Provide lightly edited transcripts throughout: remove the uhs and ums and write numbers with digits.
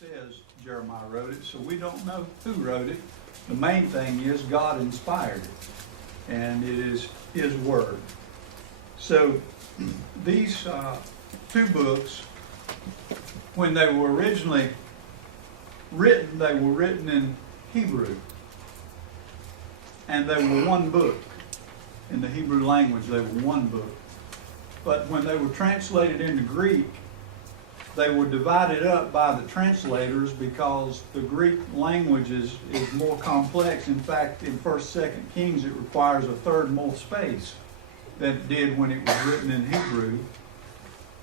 says Jeremiah wrote it, so we don't know who wrote it. The main thing is God inspired it, and it is His Word. So these two books, when they were originally written, they were written in Hebrew, and they were one book. In the Hebrew language, they were one book. But when they were translated into Greek, they were divided up by the translators because the Greek language is more complex. In fact, in 1st, 2nd Kings, it requires a third more space than it did when it was written in Hebrew.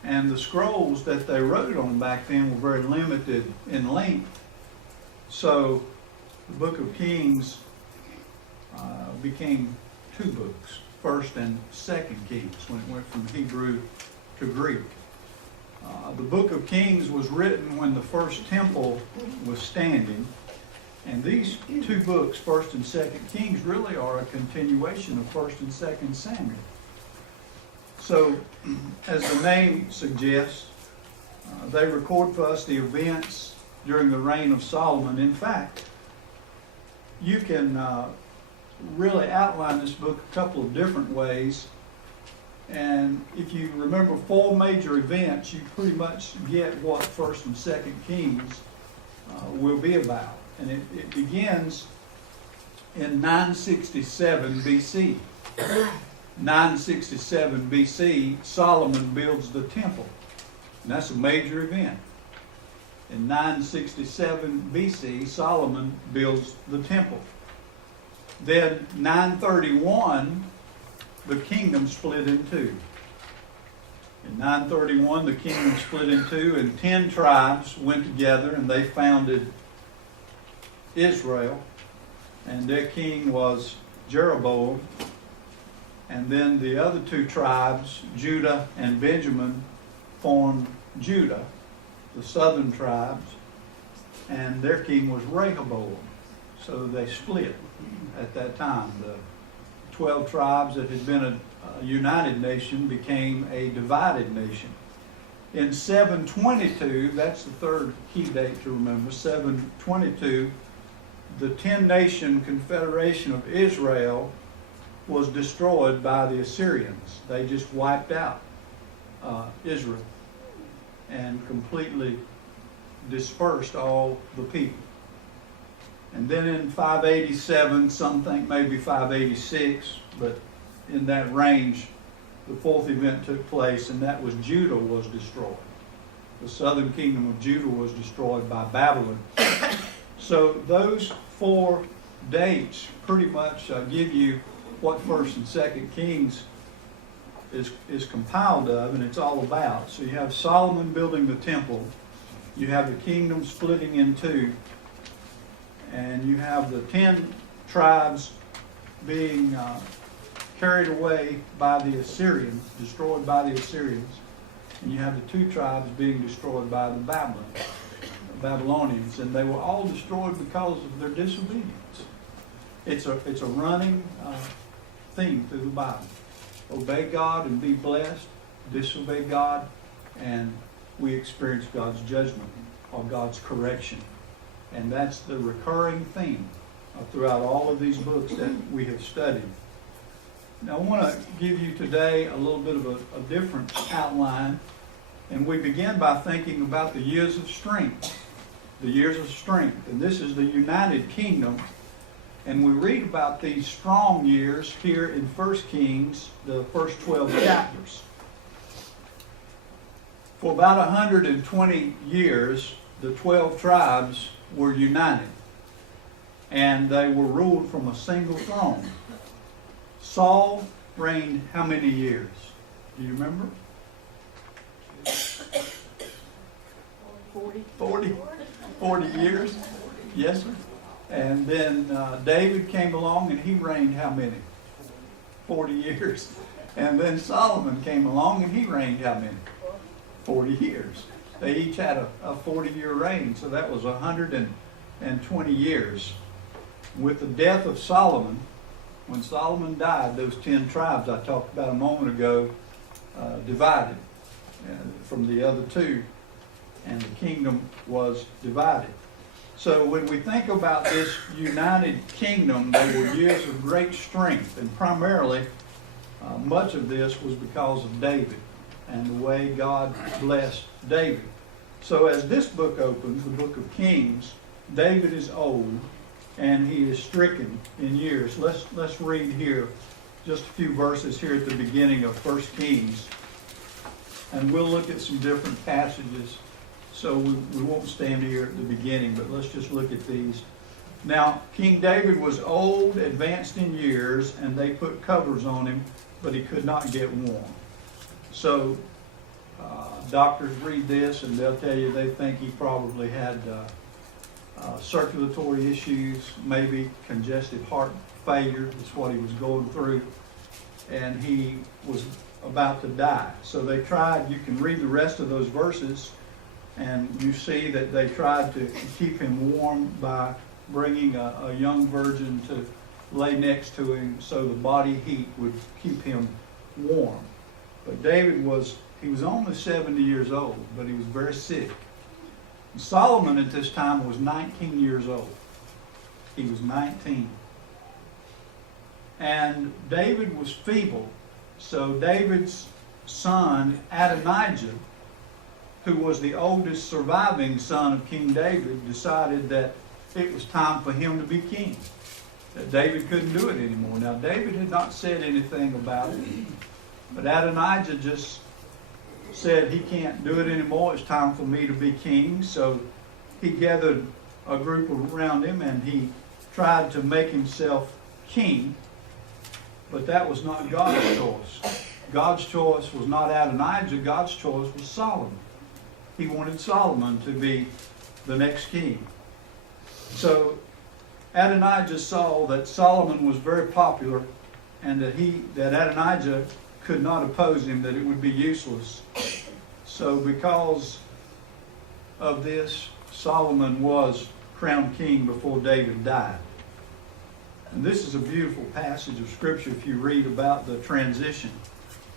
And the scrolls that they wrote on back then were very limited in length. So the book of Kings became two books, 1st and 2nd Kings, when it went from Hebrew to Greek. The book of Kings was written when the first temple was standing. And these two books, 1st and 2nd Kings, really are a continuation of 1st and 2nd Samuel. So, as the name suggests, they record for us the events during the reign of Solomon. In fact, you can really outline this book a couple of different ways. And if you remember 4 major events, you pretty much get what 1st and 2nd Kings will be about. And it begins in 967 BC. 967 BC, Solomon builds the temple. And that's a major event. In 967 BC, Solomon builds the temple. Then 931, the kingdom split in two. In 931, the kingdom split in two, and 10 tribes went together and they founded Israel. And their king was Jeroboam. And then the other 2 tribes, Judah and Benjamin, formed Judah, the southern tribes, and their king was Rehoboam. So they split at that time. The 12 tribes that had been a united nation became a divided nation. In 722, that's the third key date to remember, 722, the 10-nation confederation of Israel was destroyed by the Assyrians. They just wiped out Israel and completely dispersed all the people. And then in 587, some think maybe 586, but in that range, the 4th event took place, and that was Judah was destroyed. The southern kingdom of Judah was destroyed by Babylon. So those 4 dates pretty much give you what 1st and 2nd Kings is compiled of, and it's all about. So you have Solomon building the temple, you have the kingdom splitting in two, and you have the 10 tribes being carried away by the Assyrians, destroyed by the Assyrians, and you have the 2 tribes being destroyed by the Babylonians, and they were all destroyed because of their disobedience. It's a running theme through the Bible. Obey God and be blessed. Disobey God, and we experience God's judgment or God's correction. And that's the recurring theme throughout all of these books that we have studied. Now I want to give you today a little bit of a different outline, and we begin by thinking about the years of strength. The years of strength. And this is the United Kingdom. And we read about these strong years here in 1 Kings, the first 12 chapters. For about 120 years, the 12 tribes were united. And they were ruled from a single throne. Saul reigned how many years? Do you remember? 40 years? Yes, sir. And then David came along, and he reigned how many? 40 years. And then Solomon came along, and he reigned how many? 40 years. They each had a 40-year reign, so that was 120 years. With the death of Solomon, when Solomon died, those 10 tribes I talked about a moment ago divided from the other 2. and the kingdom was divided. So when we think about this united kingdom, there were years of great strength, and primarily much of this was because of David and the way God blessed David. So as this book opens, the book of Kings, David is old and he is stricken in years. Let's read here just a few verses here at the beginning of 1 Kings, and we'll look at some different passages. So we won't stand here at the beginning, but let's just look at these. Now, King David was old, advanced in years, and they put covers on him, but he could not get warm. So doctors read this, and they'll tell you they think he probably had circulatory issues, maybe congestive heart failure. That's what he was going through, and he was about to die. So they tried, you can read the rest of those verses, and you see that they tried to keep him warm by bringing a young virgin to lay next to him so the body heat would keep him warm. But David was only 70 years old, but he was very sick. And Solomon at this time was 19 years old. He was 19. And David was feeble. So David's son, Adonijah, who was the oldest surviving son of King David, decided that it was time for him to be king. That David couldn't do it anymore. Now, David had not said anything about it, but Adonijah just said, he can't do it anymore. It's time for me to be king. So he gathered a group around him and he tried to make himself king, but that was not God's choice. God's choice was not Adonijah. God's choice was Solomon. He wanted Solomon to be the next king. So Adonijah saw that Solomon was very popular and that Adonijah could not oppose him, that it would be useless. So because of this, Solomon was crowned king before David died. And this is a beautiful passage of Scripture if you read about the transition.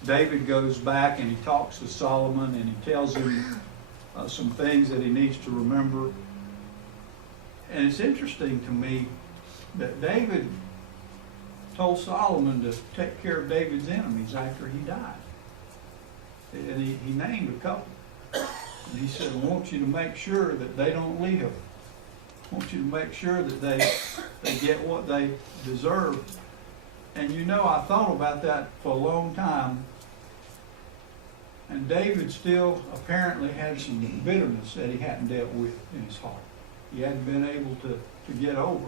David goes back and he talks to Solomon and he tells him some things that he needs to remember. And it's interesting to me that David told Solomon to take care of David's enemies after he died. And he named a couple. And he said, I want you to make sure that they don't live. I want you to make sure that they get what they deserve. And you know, I thought about that for a long time. And David still apparently had some bitterness that he hadn't dealt with in his heart. He hadn't been able to get over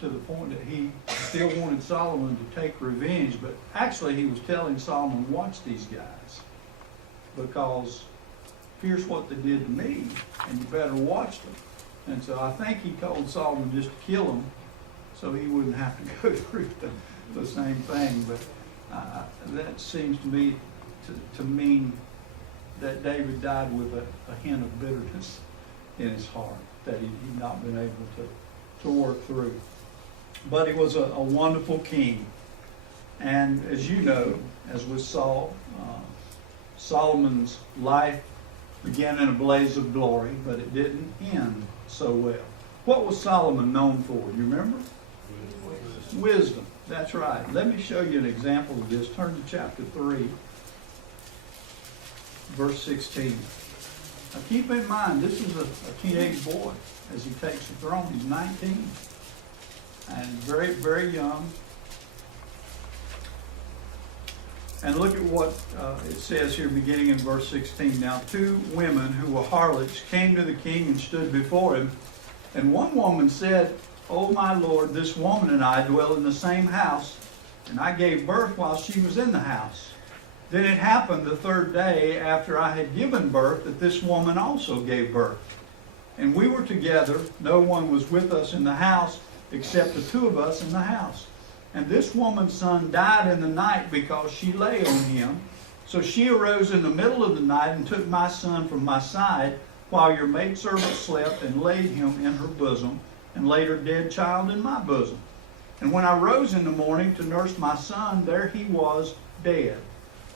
to the point that he still wanted Solomon to take revenge. But actually he was telling Solomon, watch these guys, because here's what they did to me, and you better watch them. And so I think he told Solomon just to kill them so he wouldn't have to go through the same thing. But that seems to me to mean that David died with a hint of bitterness in his heart that he'd not been able to work through. But he was a wonderful king. And as you know, as with Saul, Solomon's life began in a blaze of glory, but it didn't end so well. What was Solomon known for? You remember? Wisdom. That's right. Let me show you an example of this. Turn to chapter 3, verse 16. Now keep in mind, this is a teenage boy as he takes the throne. He's 19 and very, very young. And look at what it says here beginning in verse 16. Now 2 women who were harlots came to the king and stood before him. And one woman said, O my lord, this woman and I dwell in the same house, and I gave birth while she was in the house. Then it happened the 3rd day after I had given birth that this woman also gave birth. And we were together, no one was with us in the house except the 2 of us in the house. And this woman's son died in the night because she lay on him. So she arose in the middle of the night and took my son from my side while your maidservant slept and laid him in her bosom and laid her dead child in my bosom. And when I rose in the morning to nurse my son, there he was dead.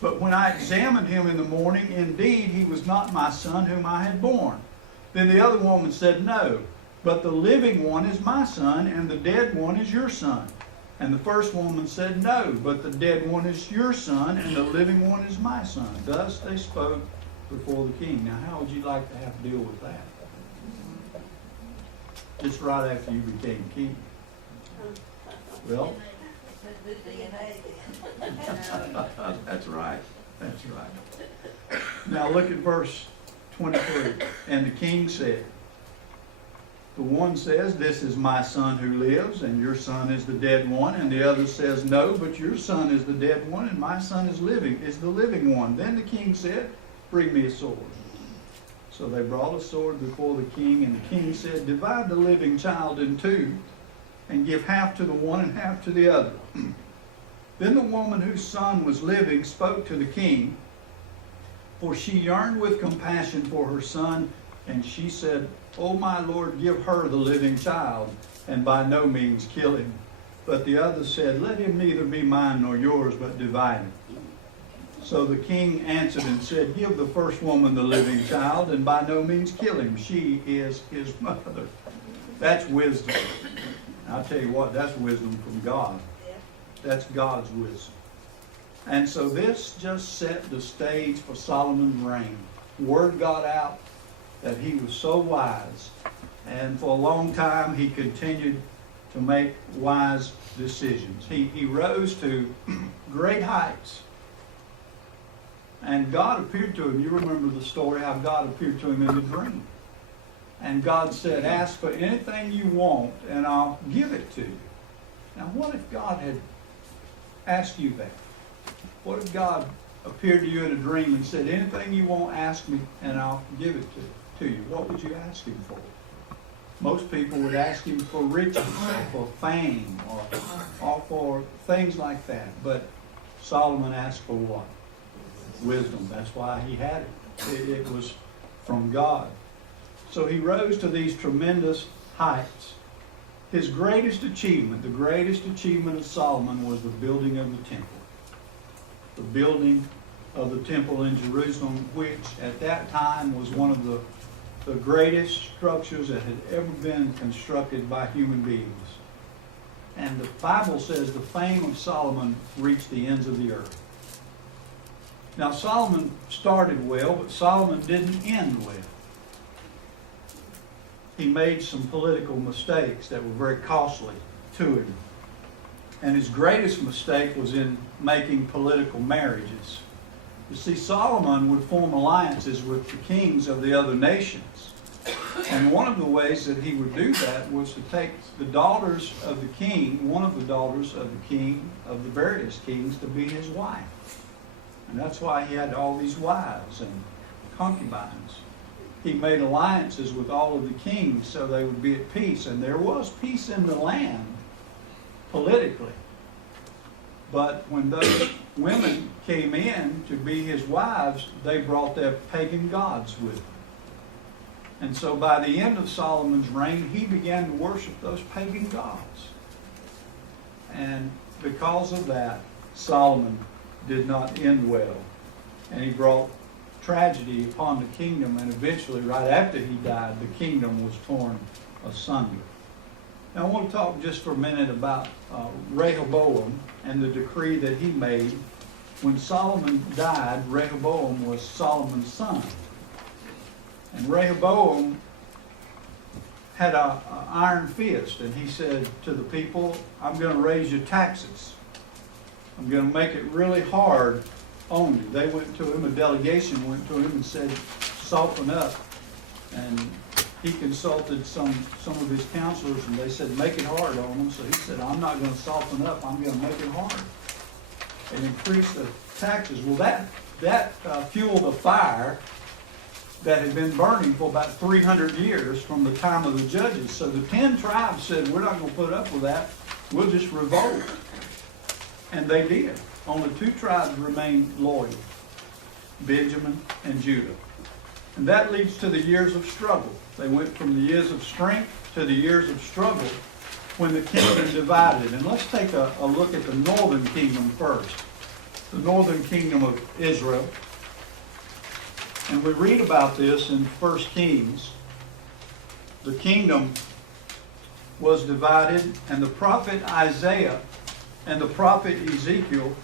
But when I examined him in the morning, indeed he was not my son whom I had born. Then the other woman said, No, but the living one is my son, and the dead one is your son. And the first woman said, No, but the dead one is your son, and the living one is my son. Thus they spoke before the king. Now, how would you like to have to deal with that? Just right after you became king. Well, that's right. That's right. Now look at verse 23. And the king said, the one says, This is my son who lives, and your son is the dead one. And the other says, No, but your son is the dead one, and my son is the living one. Then the king said, Bring me a sword. So they brought a sword before the king, and the king said, Divide the living child in two, and give half to the one and half to the other. Then the woman whose son was living spoke to the king, for she yearned with compassion for her son, and she said, O my lord, give her the living child, and by no means kill him. But the other said, Let him neither be mine nor yours, but divide him. So the king answered and said, Give the first woman the living child, and by no means kill him. She is his mother. That's wisdom. I'll tell you what, that's wisdom from God. That's God's wisdom. And so this just set the stage for Solomon's reign. Word got out that he was so wise, and for a long time he continued to make wise decisions. He rose to great heights. And God appeared to him. You remember the story how God appeared to him in a dream. And God said, Ask for anything you want and I'll give it to you. Now what if God had asked you that? What if God appeared to you in a dream and said, Anything you want, ask me and I'll give it to you? What would you ask him for? Most people would ask him for riches or for fame or for things like that. But Solomon asked for what? Wisdom. That's why he had it. It was from God. So he rose to these tremendous heights. His greatest achievement, the greatest achievement of Solomon, was the building of the temple. The building of the temple in Jerusalem, which at that time was one of the greatest structures that had ever been constructed by human beings. And the Bible says the fame of Solomon reached the ends of the earth. Now Solomon started well, but Solomon didn't end well. He made some political mistakes that were very costly to him. And his greatest mistake was in making political marriages. You see, Solomon would form alliances with the kings of the other nations. And one of the ways that he would do that was to take the daughters of the king, one of the daughters of the king, of the various kings, to be his wife. And that's why he had all these wives and concubines. He made alliances with all of the kings so they would be at peace. And there was peace in the land politically. But when those women came in to be his wives, they brought their pagan gods with them. And so by the end of Solomon's reign, he began to worship those pagan gods. And because of that, Solomon did not end well. And he brought tragedy upon the kingdom, and eventually, right after he died, the kingdom was torn asunder. Now I want to talk just for a minute about Rehoboam and the decree that he made. When Solomon died, Rehoboam was Solomon's son. And Rehoboam had an iron fist, and he said to the people, I'm going to raise your taxes. I'm going to make it really hard on you. They went to him, a delegation went to him and said, soften up. And he consulted some of his counselors, and they said, make it hard on them. So he said, I'm not going to soften up, I'm going to make it hard. And increase the taxes. Well, that fueled a fire that had been burning for about 300 years from the time of the judges. So the 10 tribes said, we're not going to put up with that. We'll just revolt. And they did. Only 2 tribes remained loyal, Benjamin and Judah. And that leads to the years of struggle. They went from the years of strength to the years of struggle when the kingdom divided. And let's take a look at the northern kingdom first. the northern kingdom of Israel. And we read about this in 1 Kings. The kingdom was divided, and the prophet Isaiah and the prophet Ezekiel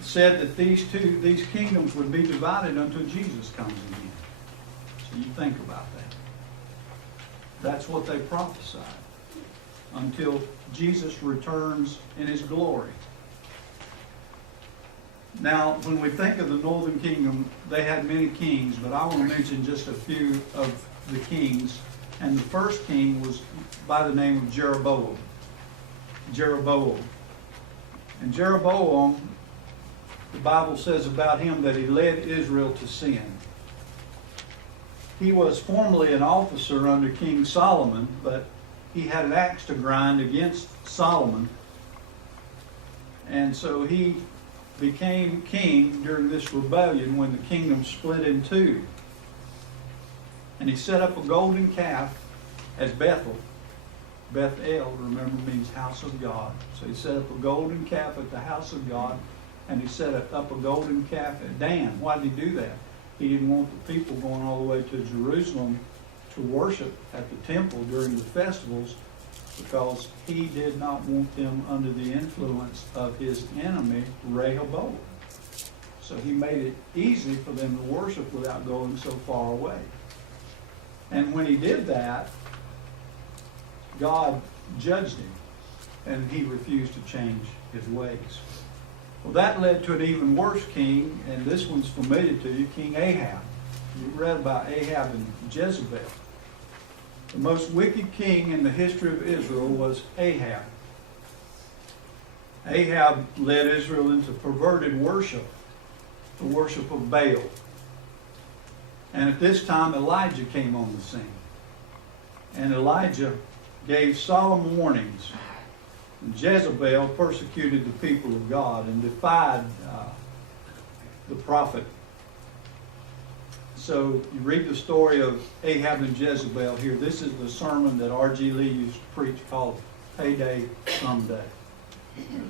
said that these kingdoms would be divided until Jesus comes again. So you think about that. That's what they prophesied. Until Jesus returns in his glory. Now, when we think of the northern kingdom, they had many kings, but I want to mention just a few of the kings. And the first king was by the name of Jeroboam. Jeroboam. And Jeroboam, the Bible says about him that he led Israel to sin. He was formerly an officer under King Solomon, but he had an axe to grind against Solomon. And so he became king during this rebellion when the kingdom split in two. And he set up a golden calf at Bethel. Bethel, remember, means house of God. So he set up a golden calf at the house of God, and he set up a golden calf at Dan. Why did he do that? He didn't want the people going all the way to Jerusalem to worship at the temple during the festivals, because he did not want them under the influence of his enemy, Rehoboam. So he made it easy for them to worship without going so far away. And when he did that, God judged him, and he refused to change his ways. Well, that led to an even worse king, and this one's familiar to you, King Ahab. You read about Ahab and Jezebel. The most wicked king in the history of Israel was Ahab. Ahab led Israel into perverted worship, the worship of Baal. And at this time, Elijah came on the scene. And Elijah gave solemn warnings. And Jezebel persecuted the people of God and defied the prophet. So you read the story of Ahab and Jezebel here. This is the sermon that R.G. Lee used to preach called Payday Someday.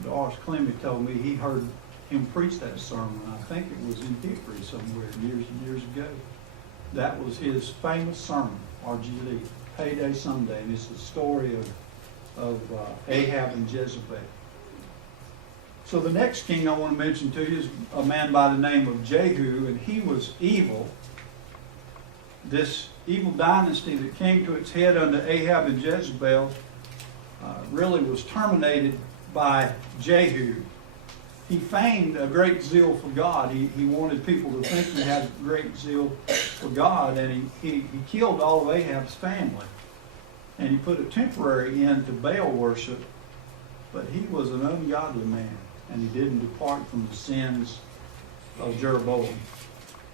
Doris Clemmy told me he heard him preach that sermon. I think it was in Hickory somewhere years and years ago. That was his famous sermon, R.G. Lee, Payday Someday. And it's the story of Ahab and Jezebel. So the next king I want to mention to you is a man by the name of Jehu, and he was evil. This evil dynasty that came to its head under Ahab and Jezebel really was terminated by Jehu. He feigned a great zeal for God. He wanted people to think he had great zeal for God, and he killed all of Ahab's family. And he put a temporary end to Baal worship, but he was an ungodly man, and he didn't depart from the sins of Jeroboam.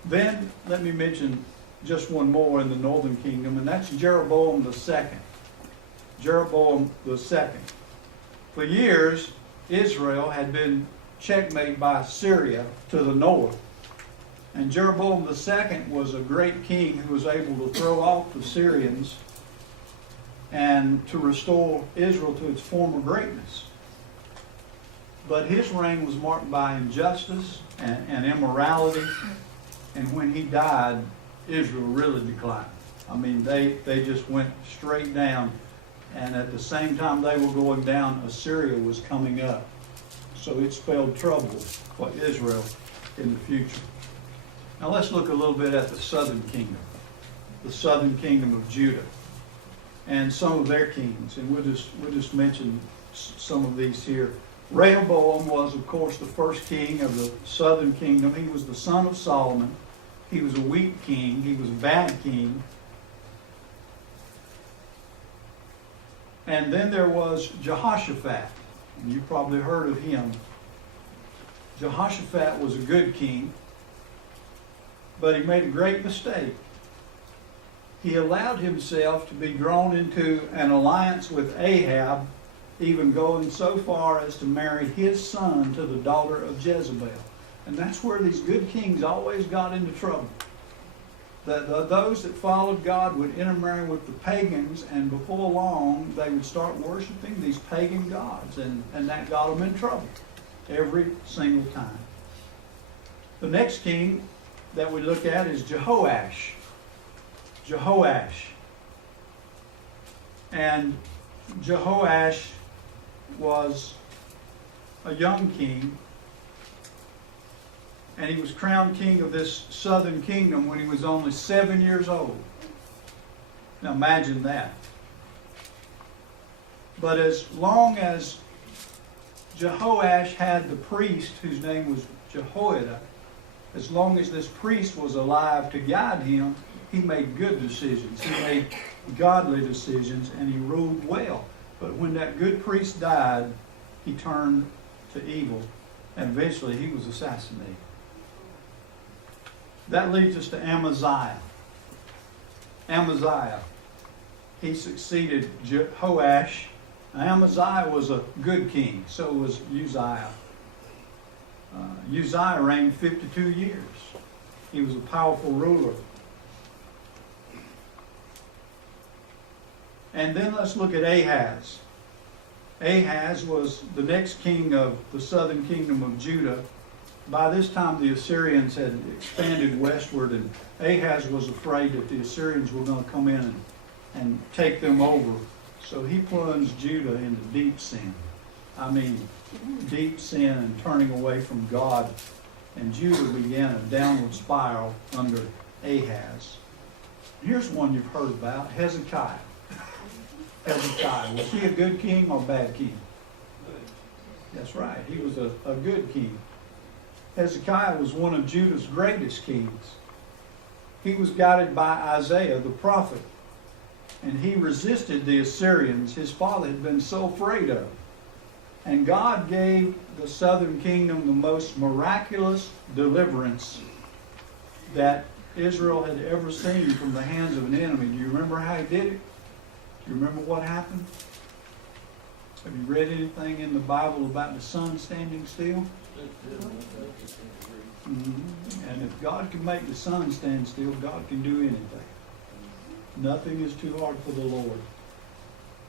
Then let me mention just one more in the northern kingdom, and that's Jeroboam the second. Jeroboam the second. For years, Israel had been checkmated by Syria to the north. And Jeroboam the second was a great king who was able to throw off the Syrians and to restore Israel to its former greatness. But his reign was marked by injustice and immorality, and when he died, Israel really declined. I mean, they just went straight down, and at the same time they were going down, Assyria was coming up. So it spelled trouble for Israel in the future. Now let's look a little bit at the southern kingdom of Judah, and some of their kings, and we'll just mention some of these here. Rehoboam was, of course, the first king of the southern kingdom. He was the son of Solomon. He was a weak king. He was a bad king. And then there was Jehoshaphat. And you've probably heard of him. Jehoshaphat was a good king, but he made a great mistake. He allowed himself to be drawn into an alliance with Ahab, even going so far as to marry his son to the daughter of Jezebel. And that's where these good kings always got into trouble. Those that followed God would intermarry with the pagans, and before long they would start worshiping these pagan gods, and that got them in trouble. every single time. The next king that we look at is Jehoash. Jehoash. And Jehoash was a young king, and he was crowned king of this southern kingdom when he was only 7 years old. Now imagine that. But as long as Jehoash had the priest whose name was Jehoiada, as long as this priest was alive to guide him, he made good decisions. He made godly decisions, and he ruled well. But when that good priest died, he turned to evil, and eventually he was assassinated. That leads us to Amaziah. Amaziah. He succeeded Jehoash. Amaziah was a good king, so was Uzziah. Uzziah reigned 52 years. He was a powerful ruler. And then let's look at Ahaz. Ahaz was the next king of the southern kingdom of Judah. By this time the Assyrians had expanded westward, and Ahaz was afraid that the Assyrians were going to come in and take them over. So he plunged Judah into deep sin. I mean, deep sin and turning away from God. And Judah began a downward spiral under Ahaz. Here's one you've heard about, Hezekiah. Hezekiah. Was he a good king or a bad king? That's right. He was a good king. Hezekiah was one of Judah's greatest kings. He was guided by Isaiah the prophet. And he resisted the Assyrians his father had been so afraid of. And God gave the southern kingdom the most miraculous deliverance that Israel had ever seen from the hands of an enemy. Do you remember how he did it? Do you remember what happened? Have you read anything in the Bible about the sun standing still? Mm-hmm. And if God can make the sun stand still, God can do anything. Nothing is too hard for the Lord.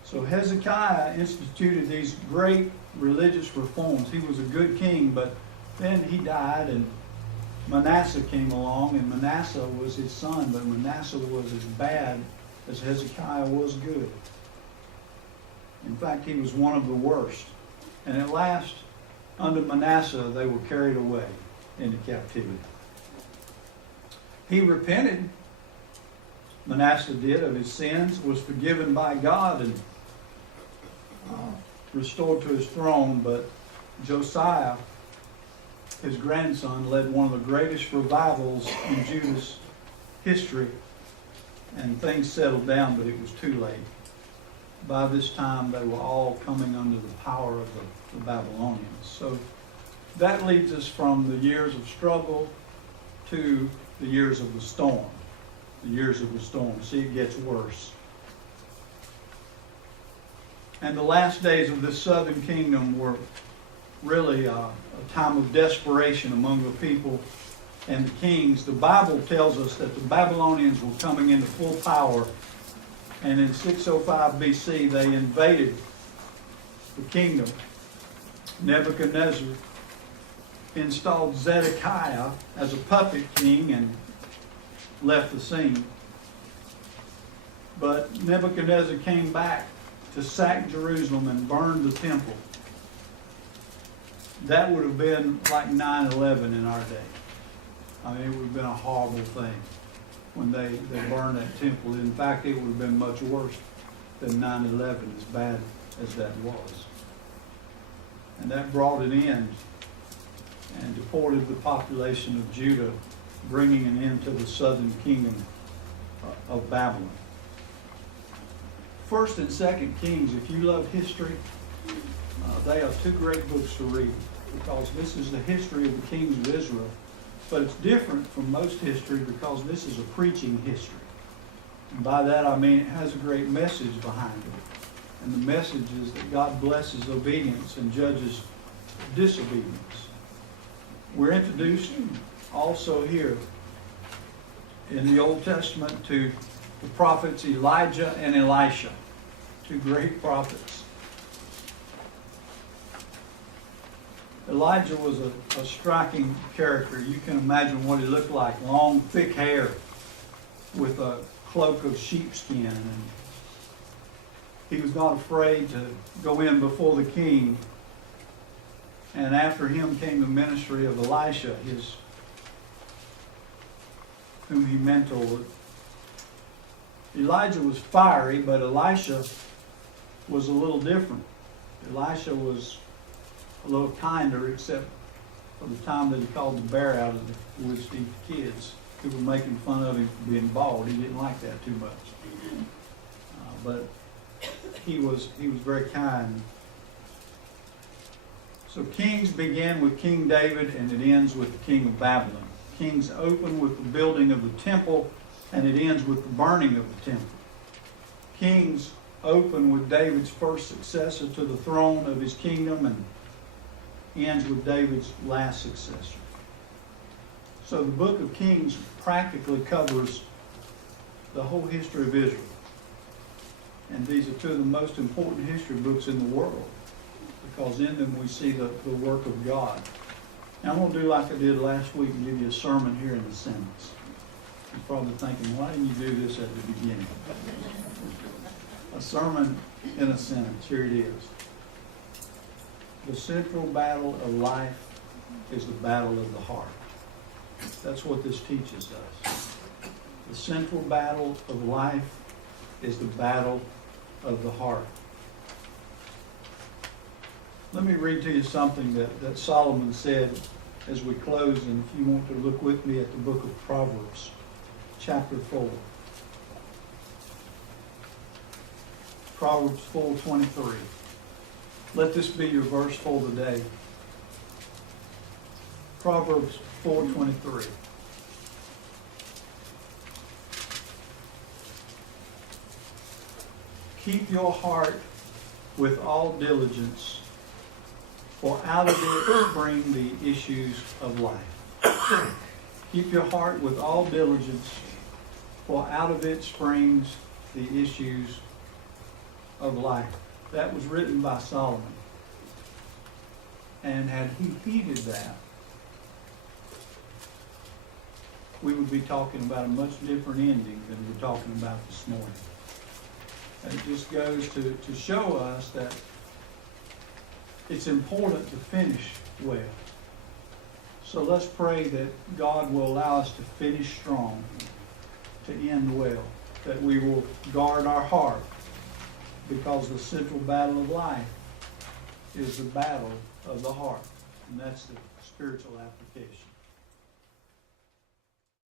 So Hezekiah instituted these great religious reforms. He was a good king, but then he died, and Manasseh came along, and Manasseh was his son, but Manasseh was as bad as Hezekiah was good. In fact, he was one of the worst. And at last, under Manasseh, they were carried away into captivity. He repented, Manasseh did, of his sins, was forgiven by God, and restored to his throne. But Josiah, his grandson, led one of the greatest revivals in Judah's history, and things settled down, but it was too late. By this time, they were all coming under the power of the Babylonians. So that leads us from the years of struggle to the years of the storm. The years of the storm. See, it gets worse. And the last days of this southern kingdom were really a time of desperation among the people and the kings. The Bible tells us that the Babylonians were coming into full power, and in 605 BC they invaded the kingdom. Nebuchadnezzar installed Zedekiah as a puppet king and left the scene. But Nebuchadnezzar came back to sack Jerusalem and burn the temple. That would have been like 9/11 in our day. I mean, it would have been a horrible thing when they burned that temple. In fact, it would have been much worse than 9/11, as bad as that was. And that brought an end and deported the population of Judah, bringing an end to the southern kingdom of Babylon. First and Second Kings, if you love history, they are two great books to read, because this is the history of the kings of Israel. But it's different from most history because this is a preaching history. And by that I mean it has a great message behind it. And the message is that God blesses obedience and judges disobedience. We're introduced also here in the Old Testament to the prophets Elijah and Elisha, two great prophets. Elijah was a striking character. You can imagine what he looked like. Long, thick hair with a cloak of sheepskin. And he was not afraid to go in before the king. And after him came the ministry of Elisha, whom he mentored. Elijah was fiery, but Elisha was a little different. Elisha was a little kinder, except for the time that he called the bear out of the woods to eat the kids who were making fun of him for being bald. He didn't like that too much. But he was very kind. So Kings begin with King David and it ends with the king of Babylon. Kings open with the building of the temple and it ends with the burning of the temple. Kings open with David's first successor to the throne of his kingdom and ends with David's last successor. So the book of Kings practically covers the whole history of Israel. And these are two of the most important history books in the world because in them we see the work of God. Now I'm going to do like I did last week and give you a sermon here in a sentence. You're probably thinking, why didn't you do this at the beginning? A sermon in a sentence. Here it is. The central battle of life is the battle of the heart. That's what this teaches us. The central battle of life is the battle of the heart. Let me read to you something that Solomon said as we close, and if you want to look with me at the book of Proverbs, chapter 4. Proverbs 4:23. Let this be your verse for the day. Proverbs 4:23. Keep your heart with all diligence, for out of it spring the issues of life. Keep your heart with all diligence, for out of it springs the issues of life. That was written by Solomon. And had he heeded that, we would be talking about a much different ending than we're talking about this morning. And it just goes to show us that it's important to finish well. So let's pray that God will allow us to finish strong, to end well, that we will guard our heart, because the central battle of life is the battle of the heart, and that's the spiritual application.